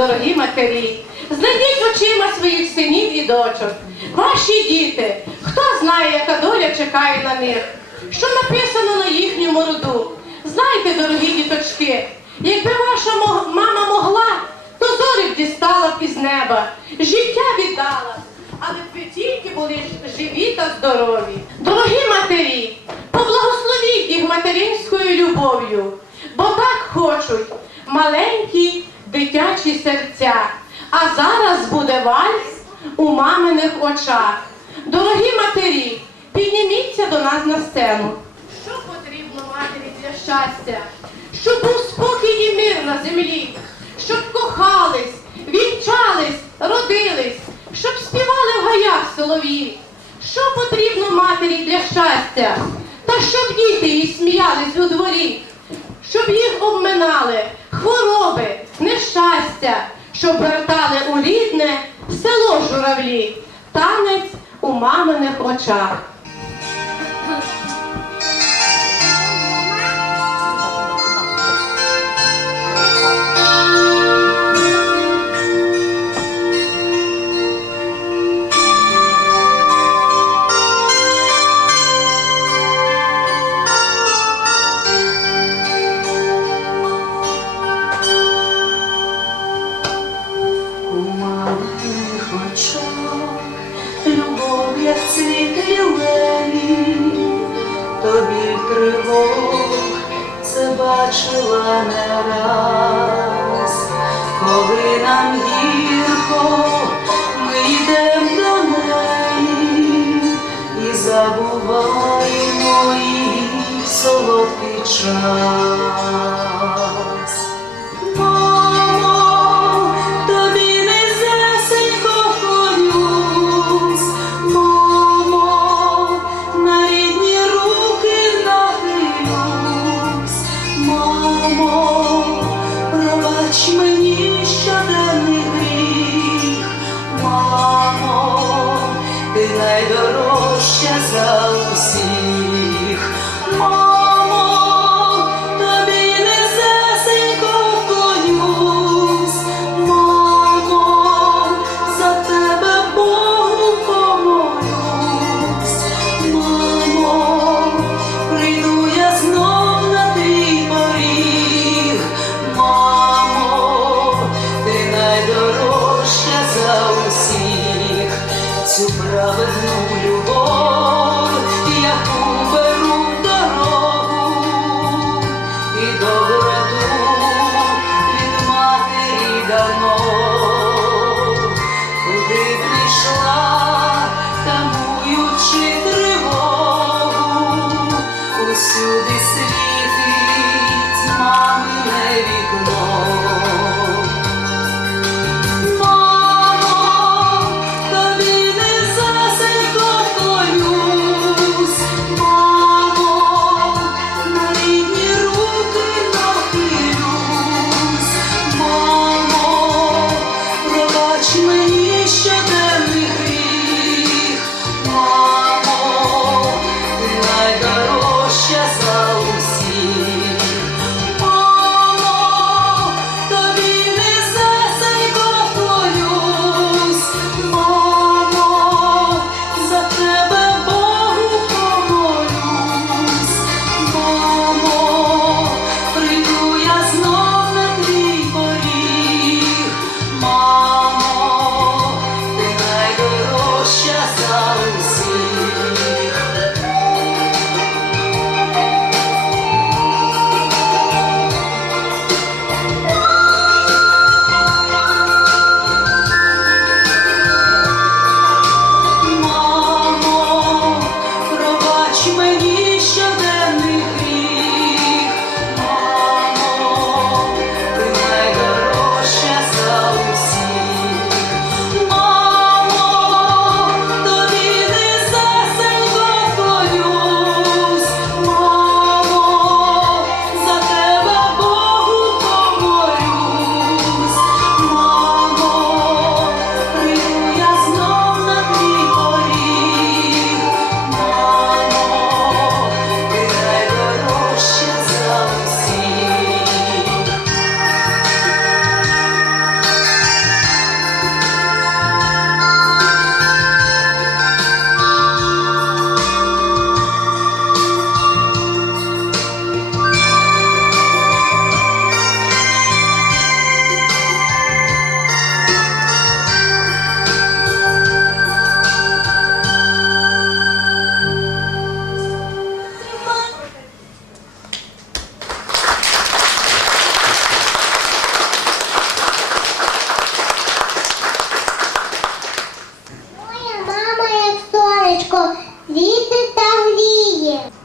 дорогі матері. Знайдіть очима своїх синів і дочок. Ваші діти, хто знає, яка доля чекає на них, що написано на їхньому роду. Знайте, дорогі діточки, якби ваша мама могла, то зорі б дістала б із неба, життя віддала, але б ви тільки були живі та здорові. Дорогі матері, поблагословіть їх материнською любов'ю, бо так хочуть маленькі дитячі серця. А зараз буде вальс у маминих очах. Дорогі матері, підніміться до нас на сцену. Що потрібно матері для щастя? Щоб був спокій і мир на землі, щоб кохались, вінчались, родились, щоб співали в гаях солов'ї. Що потрібно матері для щастя? Та щоб діти їй сміялись у дворі, щоб їх обминали хвороби, нещастя, що вертали у рідне село журавлі, танець у маминих очах. Не раз, коли нам гірко, ми йдемо до неї і забуваємо її солодкий час. Найдорожча за усіх.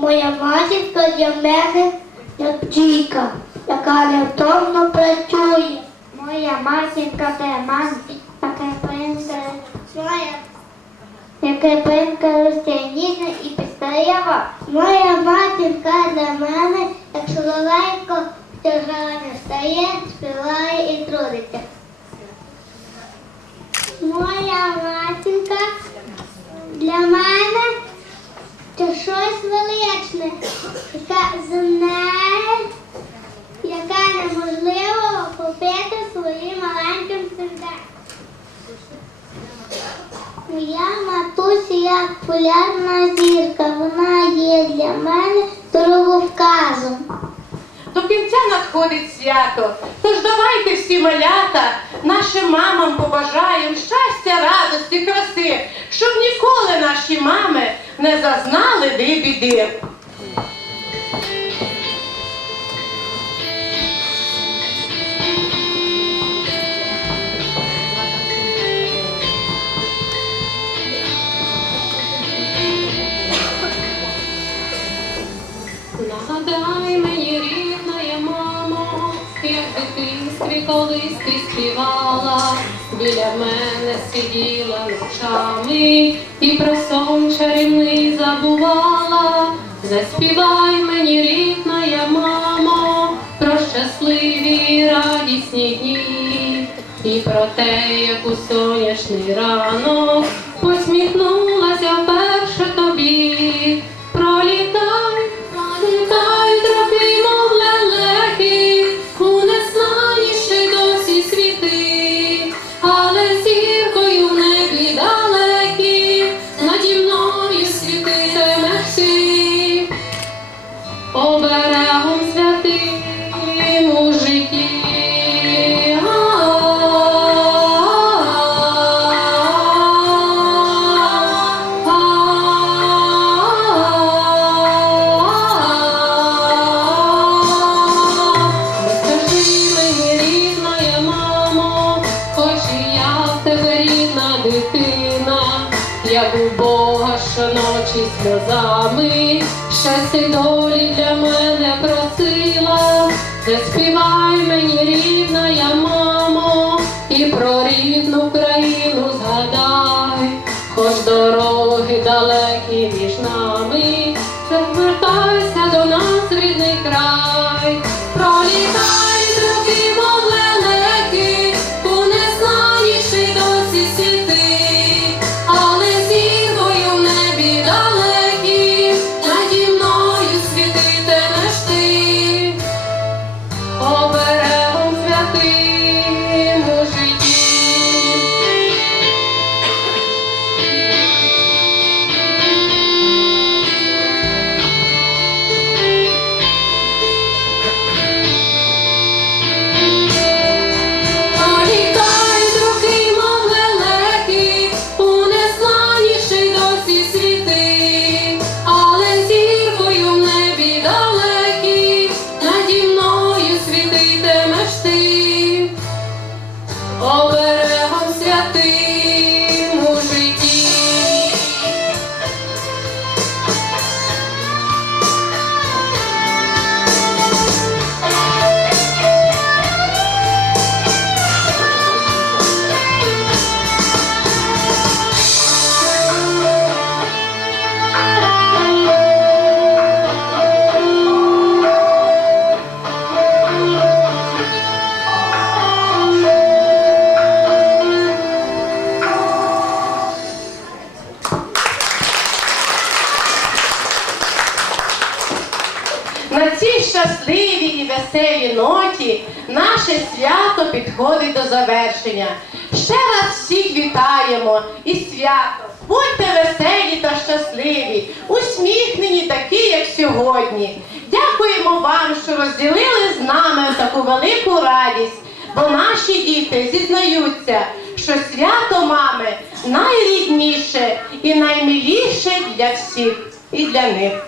Моя матінка для мене бджійка, яка невтомно працює. Моя матінка для мене, яка пинка росте ніжна і підстаріла. Моя матінка для мене, як соловейко, що рано встає, співає і трудиться. Моя матінка для мене це щось величне, яке земне, яке неможливо охопити своїм маленьким сердечком. Моя матуся як полярна зірка, вона є для мене дороговказом. До кінця надходить свято. Тож давайте всі малята нашим мамам побажаємо щастя, радості, краси, щоб ніколи наші мами не зазнали ви біди. Нагадай мені рідна мамо, як дитинстві колись ти співала, біля мене сиділа ночами і про сон чарівний забувала. Заспівай мені рідна я мамо, про щасливі радісні дні, і про те, як у сонячний ранок посміхнулася щоночі сльозами, щастя долі для мене просила, не мені свято підходить до завершення. Ще раз всіх вітаємо і свято. Будьте веселі та щасливі, усміхнені такі, як сьогодні. Дякуємо вам, що розділили з нами таку велику радість, бо наші діти зізнаються, що свято мами найрідніше і наймиліше для всіх і для них.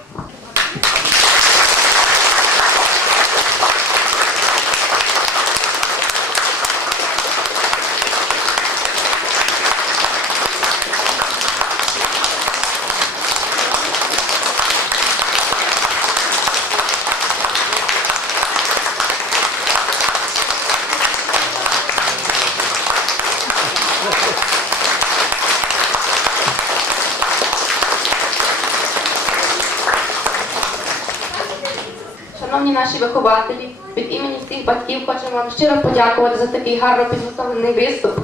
Наші вихователі, від імені всіх батьків хочемо вам щиро подякувати за такий гарно підготовлений виступ,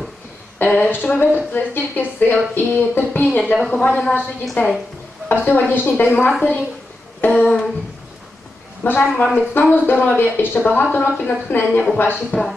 е, що ви витратили стільки сил і терпіння для виховання наших дітей. А в сьогоднішній день матері е, бажаємо вам міцного здоров'я і ще багато років натхнення у вашій праці.